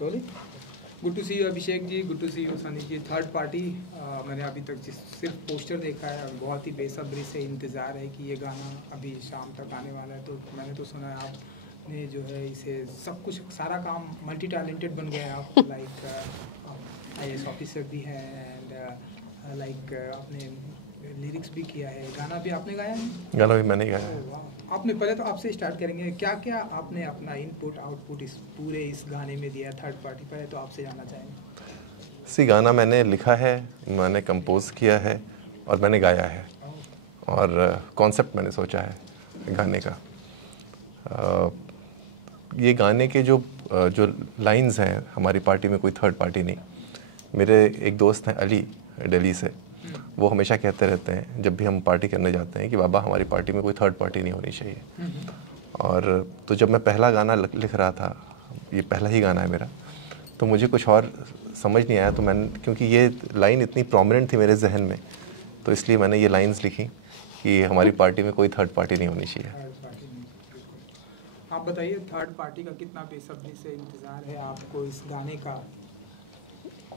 बोली good to see you Abhishek ji, good to see you Sunny ji. Third party मैंने अभी तक सिर्फ पोस्टर देखा है, बहुत ही बेसब्री से इंतज़ार है कि ये गाना अभी शाम तक आने वाला है। तो मैंने तो सुना है आपने जो है इसे सब कुछ सारा काम मल्टी टैलेंटेड बन गया है आप। लाइक IAS ऑफिसर भी हैं एंड लाइक आपने लिरिक्स भी किया है, गाना भी आपने गाया है? गाना भी मैंने गाया है। वाह, आपने पहले तो आपसे स्टार्ट करेंगे, क्या क्या आपने अपना इनपुट आउटपुट इस गाने में दिया थर्ड पार्टी? पहले तो आपसे जानना चाहेंगे। गाना मैंने लिखा है, मैंने कंपोज किया है और मैंने गाया है, और कॉन्सेप्ट मैंने सोचा है गाने का। ये गाने के जो लाइंस हैं, हमारी पार्टी में कोई थर्ड पार्टी नहीं। मेरे एक दोस्त हैं अली, दिल्ली से, वो हमेशा कहते रहते हैं जब भी हम पार्टी करने जाते हैं कि बाबा हमारी पार्टी में कोई थर्ड पार्टी नहीं होनी चाहिए। और तो जब मैं पहला गाना लिख रहा था, ये पहला ही गाना है मेरा, तो मुझे कुछ और समझ नहीं आया। तो मैंने, क्योंकि ये लाइन इतनी प्रोमिनेंट थी मेरे जहन में, तो इसलिए मैंने ये लाइंस लिखी कि हमारी पार्टी में कोई थर्ड पार्टी नहीं होनी चाहिए। आप बताइए, थर्ड पार्टी का कितना बेसब्री से इंतजार है आपको इस गाने का?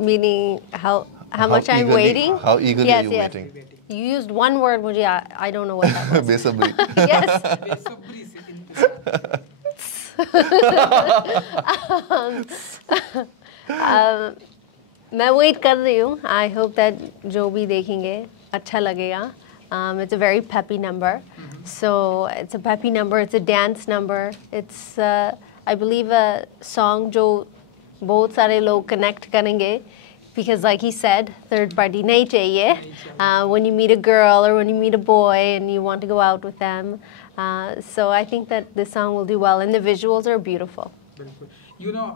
Meaning how much I'm waiting? How eagerly yes, are you yes. waiting? You used one word, मुझे I don't know what that was. बेसब्री। Yes. बेसब्री से इंतजार। मैं वेट कर रही हूँ। I hope that जो भी देखेंगे अच्छा लगेगा. It's a very peppy number. So it's a peppy number. It's a dance number. It's I believe a song जो बहुत सारे लोग connect करेंगे, because like he said, third party नहीं चाहिए when you meet a girl or when you meet a boy and you want to go out with them. So I think that this song will do well, and the visuals are beautiful. बिल्कुल। You know,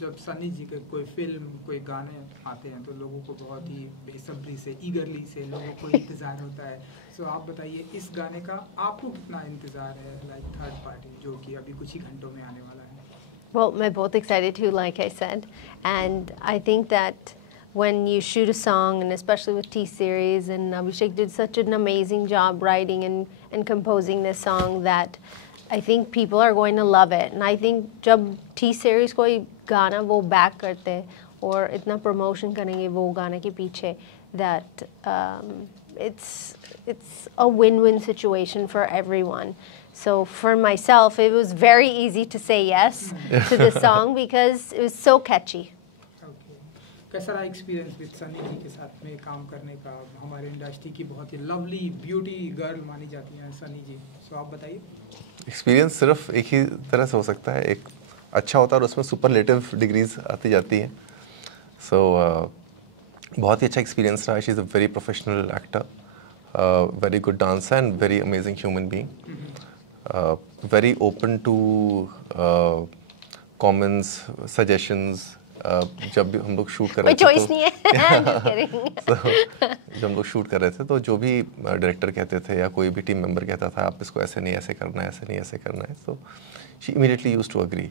जब सनी जी के कोई film, कोई गाने आते हैं तो लोगों को बहुत ही बेसब्री से, ईगरली से लोगों को इंतज़ार होता है। सो आप बताइए, इस गाने का आपको कितना इंतज़ार है, लाइक थर्ड पार्टी जो कि अभी कुछ ही घंटों में आने वाला है? Well, I'm both excited too, like I said. And I think that when you shoot a song, and especially with T-Series, and Abhishek did such an amazing job writing and composing this song, that I think people are going to love it. And I think जब T-Series कोई गाना वो back करते हैं और इतना promotion करेंगे वो गाने के पीछे, that it's a win-win situation for everyone. So for myself, it was very easy to say yes to this song because it was so catchy. Okay. कैसा रहा एक्सपीरियंस विद सनी जी के साथ में काम करने का? हमारे इंडस्ट्री की बहुत ही लवली ब्यूटी गर्ल मानी जाती हैं सनी जी। सो आप बताइए। एक्सपीरियंस सिर्फ एक ही तरह से हो सकता है, एक अच्छा होता है और उसमें सुपरलेटिव डिग्रीज आती जाती हैं। सो बहुत ही अच्छा एक्सपीरियंस रहा। She is a very professional actor, very good dancer and very amazing human being, very open to comments, suggestions. जब भी हम लोग शूट कर रहे थे, choice नहीं है। तो जब हम लोग शूट कर रहे थे तो जो भी डायरेक्टर कहते थे या कोई भी टीम मेंबर कहता था आप इसको ऐसे नहीं ऐसे करना है, ऐसे नहीं ऐसे करना है, तो she immediately used to agree.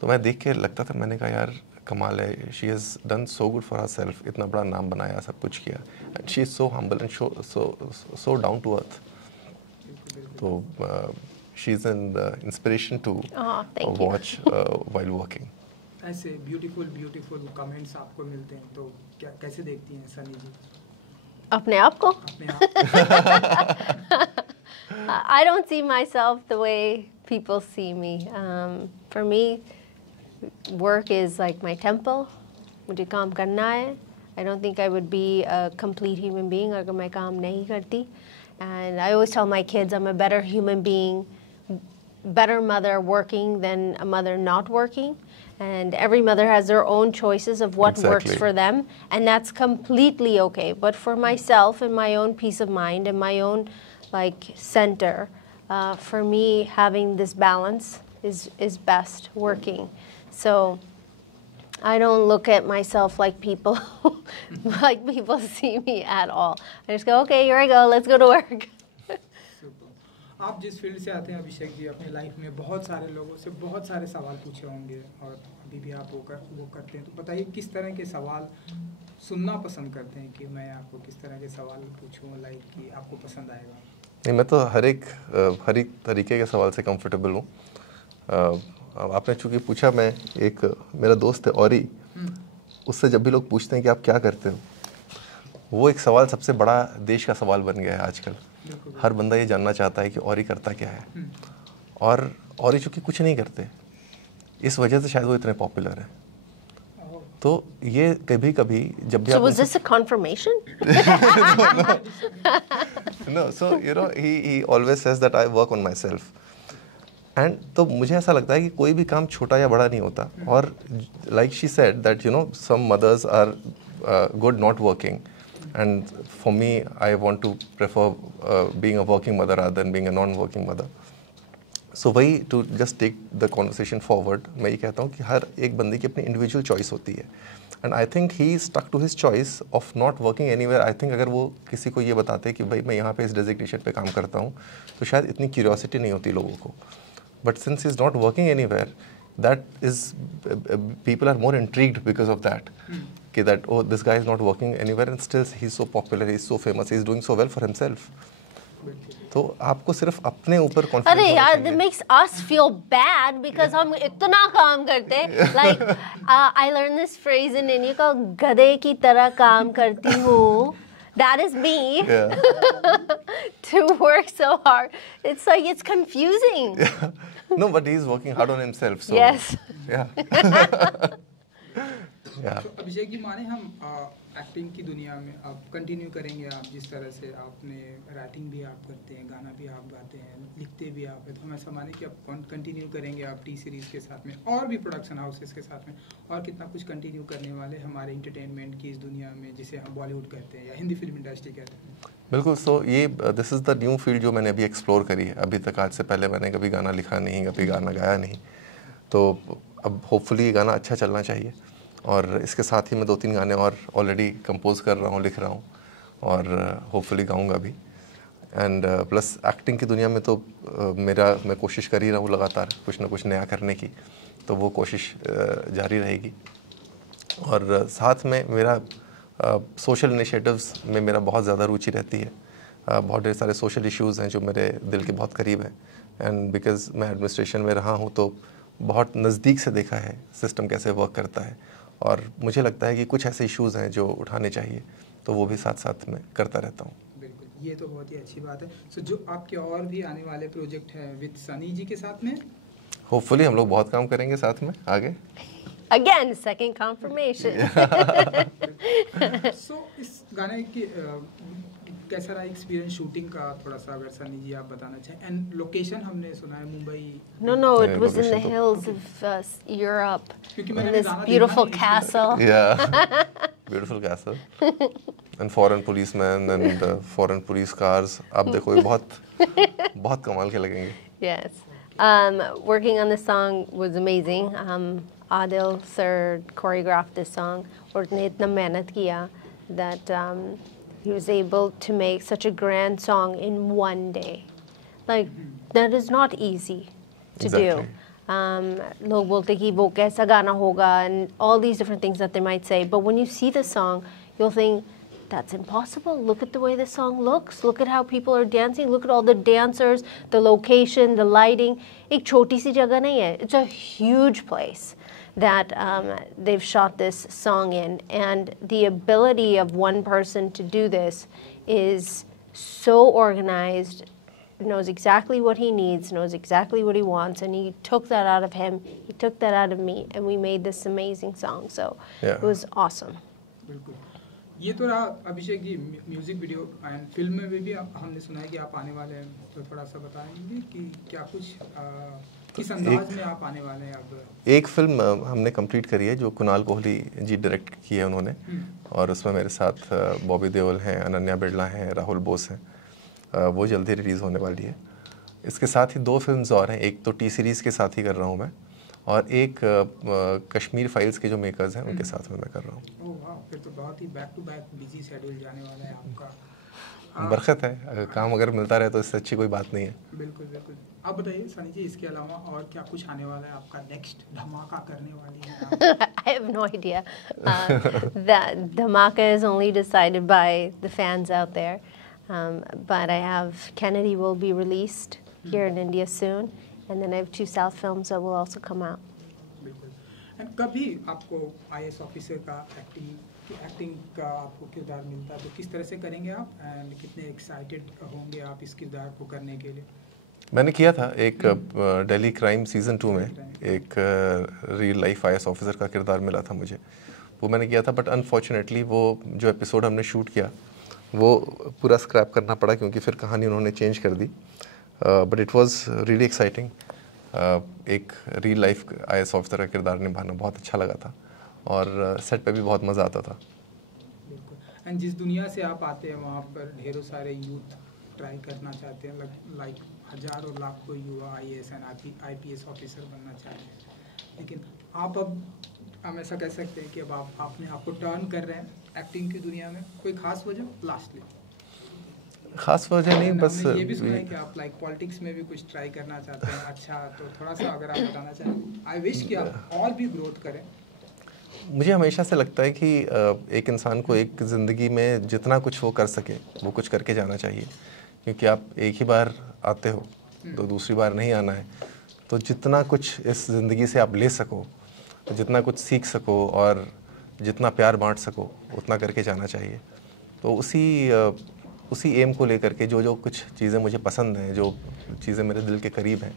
तो मैं देख के लगता था, मैंने कहा यार कमाल है, she has done so good for herself, इतना बड़ा नाम बनाया, सब कुछ किया, and she is so humble and so down to earth. तो she's an inspiration to watch while working. ऐसे ब्यूटीफुल कमेंट्स आपको मिलते हैं तो क्या कैसे देखती हैं सनी जी अपने आप को? अपने आप I don't see myself the way people see me. For me, work is like my temple. मुझे काम करना है. I don't think I would be a complete human being अगर मैं काम नहीं करती. And I always tell my kids I'm a better human being, better mother working than a mother not working. And every mother has their own choices of what works for them, and that's completely okay. But for myself and my own peace of mind and my own like center, for me having this balance is best working. So I don't look at myself like people like people see me at all. I just go, okay, here I go, let's go to work. आप जिस field से आते हैं अभिषेक जी, अपनी life में बहुत सारे लोगों से बहुत सारे सवाल पूछे होंगे और अभी भी आप वो करते हैं, तो बताइए किस तरह के सवाल सुनना पसंद करते हैं कि मैं आपको किस तरह के सवाल पूछूं, लाइक कि आपको पसंद आएगा? नहीं, मैं तो हर एक तरीके के सवाल से कंफर्टेबल हूँ। आपने चूँकि पूछा, मैं एक मेरा दोस्त है औरी, उससे जब भी लोग पूछते हैं कि आप क्या करते हो, वो एक सवाल सबसे बड़ा देश का सवाल बन गया है आजकल। हर बंदा ये जानना चाहता है कि औरी करता क्या है, और औरी चूँकि कुछ नहीं करते, इस वजह से शायद वो इतने पॉपुलर हैं। तो ये कभी कभी जब भी So was this a confirmation? No, so you know he always says that I work on myself. And तो मुझे ऐसा लगता है कि कोई भी काम छोटा या बड़ा नहीं होता, और like she said that you know some mothers are good not working, and for me I want to prefer being a working mother rather than being a non-working mother. So वही to just take the conversation forward, मैं ये कहता हूँ कि हर एक बंदे की अपनी इंडिविजुअल चॉइस होती है, and I think he stuck to his choice of not working anywhere. I think अगर वो किसी को ये बताते कि भाई मैं यहाँ पे इस डेजिग्नेशन पे काम करता हूँ, तो शायद इतनी क्यूरियोसिटी नहीं होती लोगों को, but since he is not working anywhere, that is people are more intrigued because of that, कि that oh this guy is not working anywhere and still he is so popular, he is so famous, he is doing so well for himself. तो आपको सिर्फ अपने ऊपर confidence अरे यार, it makes us feel bad because हम इतना काम करते हैं. Like I learned this phrase in India called गधे की तरह काम करती हूँ. That is me. To work so hard. It's like it's confusing. Yeah. No, but he's working hard on himself. So, yes. Yeah. Yeah. तो अभिषेक जी, माने हम acting की दुनिया में आप कंटिन्यू करेंगे, आप जिस तरह से आपने राइटिंग भी आप करते हैं, गाना भी आप गाते हैं, लिखते भी आप हैं, तो हम ऐसा माने कि आप कंटिन्यू करेंगे आप टी सीरीज़ के साथ में और भी प्रोडक्शन हाउसेस के साथ में, और कितना कुछ कंटिन्यू करने वाले हमारे इंटरटेनमेंट की इस दुनिया में जिसे हम बॉलीवुड कहते हैं या हिंदी फिल्म इंडस्ट्री कहते हैं। बिल्कुल। सो ये this is the new field जो मैंने अभी एक्सप्लोर करी है। अभी तक आज से पहले मैंने कभी गाना लिखा नहीं, कभी गाना गाया नहीं, तो अब होपफुली ये गाना अच्छा चलना चाहिए, और इसके साथ ही मैं 2-3 गाने और ऑलरेडी कंपोज कर रहा हूँ, लिख रहा हूँ, और होपफुली गाऊँगा भी। एंड प्लस एक्टिंग की दुनिया में तो मैं कोशिश कर ही रहा हूँ लगातार कुछ ना कुछ नया करने की, तो वो कोशिश जारी रहेगी। और साथ में मेरा सोशल इनिशिएटिव्स में मेरा बहुत ज़्यादा रुचि रहती है। बहुत ढेर सारे सोशल इश्यूज़ हैं जो मेरे दिल के बहुत करीब हैं, एंड बिकॉज़ मैं एडमिनिस्ट्रेशन में रहा हूँ तो बहुत नज़दीक से देखा है सिस्टम कैसे वर्क करता है, और मुझे लगता है कि कुछ ऐसे इश्यूज़ हैं जो उठाने चाहिए, तो वो भी साथ साथ में करता रहता हूँ। बिल्कुल, ये तो बहुत ही अच्छी बात है। सो जो आपके और भी आने वाले प्रोजेक्ट हैं विद सनी जी के साथ में, होपफुली हम लोग बहुत काम करेंगे साथ में आगे। Again, second confirmation. सो इस गाने की कैसा रहा एक्सपीरियंस शूटिंग का, थोड़ा सा अगर सनी जी आप बताना चाहें। एंड लोकेशन हमने सुना है Mumbai. No, it was in the hills of Europe, in this beautiful castle. Yeah, beautiful castle. And foreign policemen and foreign police cars. आप देखो ये बहुत कमाल के लगेंगे। Yes. Working on this song was amazing. Adil sir choreographed this song, और उसने इतना मेहनत किया that he was able to make such a grand song in one day. Like that is not easy to do. लोग बोलते कि वो कैसा गाना होगा and all these different things that they might say, but when you see the song, you'll think that's impossible. Look at the way the song looks. Look at how people are dancing. Look at all the dancers, the location, the lighting. एक छोटी सी जगह नहीं है. It's a huge place that they've shot this song in, and the ability of one person to do this is so organized, knows exactly what he needs, knows exactly what he wants, and he took that out of him, he took that out of me, and we made this amazing song. So it was awesome. बिल्कुल, ये तो रहा Abhishek ji music video and film में भी हमने सुना है कि आप आने वाले हैं, तो थोड़ा सा बताएंगे कि क्या कुछ किस अंदाज में आप आने वाले हैं अब। एक फिल्म हमने कंप्लीट करी है जो कुणाल कोहली जी डायरेक्ट की है उन्होंने, और उसमें मेरे साथ बॉबी देओल हैं, अनन्या बिरला हैं, राहुल बोस हैं, वो जल्दी रिलीज़ होने वाली है। इसके साथ ही 2 फिल्म्स और हैं, एक तो टी सीरीज़ के साथ ही कर रहा हूँ मैं, और एक कश्मीर फाइल्स के जो मेकर्स हैं उनके साथ में मैं कर रहा हूँ। ओह वाह, फिर तो बहुत ही back to back busy schedule जाने वाला है आपका। बरकत है, काम अगर मिलता रहे तो इससे अच्छी कोई बात नहीं है। बिल्कुल बिल्कुल। आप बताइए सनी जी, इसके अलावा और क्या कुछ आने वाला है आपका, नेक्स्ट धमाका करने वाली है आप? I have no idea. That Dhamaka is only decided by the fans out there. But I have Kennedy will be released here in India soon, And then I have 2 South films that will also come out. बिल्कुल। And कभी आपको IAS officer का acting का आपको किरदार मिलता है तो किस तरह से करेंगे आप, एंड कितने एक्साइटेड होंगे आप इस किरदार को करने के लिए? मैंने किया था एक दिल्ली क्राइम सीज़न 2 में एक रियल लाइफ आईएएस ऑफिसर का किरदार मिला था मुझे, वो मैंने किया था। बट अनफॉर्चुनेटली वो जो एपिसोड हमने शूट किया वो पूरा स्क्रैप करना पड़ा क्योंकि फिर कहानी उन्होंने चेंज कर दी। But it was really exciting. एक रियल लाइफ आईएएस ऑफिसर का किरदार निभाना बहुत अच्छा लगा था और सेट पे भी बहुत मज़ा आता था। बिल्कुल। एंड जिस दुनिया से आप आते हैं वहाँ पर ढेरों सारे यूथ ट्राई करना चाहते हैं, लाइक हजारों लाखों युवा आईएएस एंड आईपीएस ऑफिसर बनना चाहते हैं, लेकिन आप अब हम ऐसा कह सकते हैं कि अब आपने आपको टर्न कर रहे हैं एक्टिंग की दुनिया में, कोई खास वजह? लास्टली खास वजह नहीं, बस ये भी सुना है कि आप लाइक पॉलिटिक्स में भी कुछ ट्राई करना चाहते हैं। अच्छा, तो थोड़ा सा अगर आप बताना चाहें। आई विश कि आप और भी ग्रोथ करें। मुझे हमेशा से लगता है कि एक इंसान को एक ज़िंदगी में जितना कुछ वो कर सके वो कुछ करके जाना चाहिए, क्योंकि आप एक ही बार आते हो तो दूसरी बार नहीं आना है। तो जितना कुछ इस ज़िंदगी से आप ले सको, जितना कुछ सीख सको और जितना प्यार बांट सको उतना करके जाना चाहिए। तो उसी एम को लेकर के जो कुछ चीज़ें मुझे पसंद हैं, जो चीज़ें मेरे दिल के करीब हैं,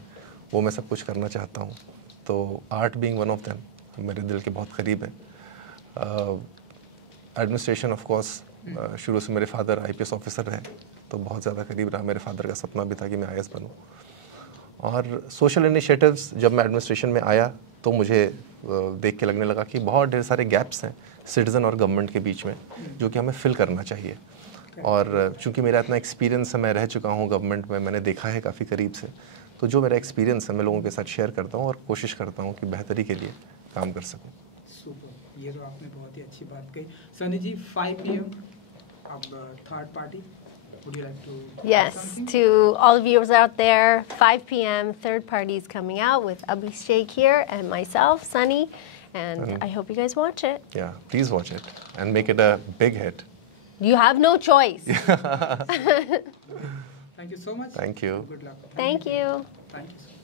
वो मैं सब कुछ करना चाहता हूँ। तो art being one of them मेरे दिल के बहुत करीब है। एडमिनिस्ट्रेशन ऑफ कोर्स शुरू से मेरे फादर आईपीएस ऑफिसर रहे तो बहुत ज़्यादा करीब रहा। मेरे फादर का सपना भी था कि मैं आईएएस बनूं। और सोशल इनिशिएटिव्स जब मैं एडमिनिस्ट्रेशन में आया तो मुझे देख के लगने लगा कि बहुत ढेर सारे गैप्स हैं सिटीज़न और गवर्नमेंट के बीच में जो कि हमें फिल करना चाहिए। और चूंकि मेरा इतना एक्सपीरियंस है, मैं रह चुका हूँ गवर्नमेंट में, मैंने देखा है काफ़ी करीब से, तो जो मेरा एक्सपीरियंस है मैं लोगों के साथ शेयर करता हूँ और कोशिश करता हूँ कि बेहतरी के लिए काम कर सकूँ। सुपर, ये तो आपने बहुत ही अच्छी बात कही। सनी जी, 5 PM अब third party, would you like to Yes, to all viewers out there, 5 p.m. Third Party is coming out with Abhishek here and myself, Sunny, and I hope you guys watch it. Yeah, please watch it and make it a big hit. You have no choice. Thank you so much. Thank you. Good luck. Thank you. Thank you.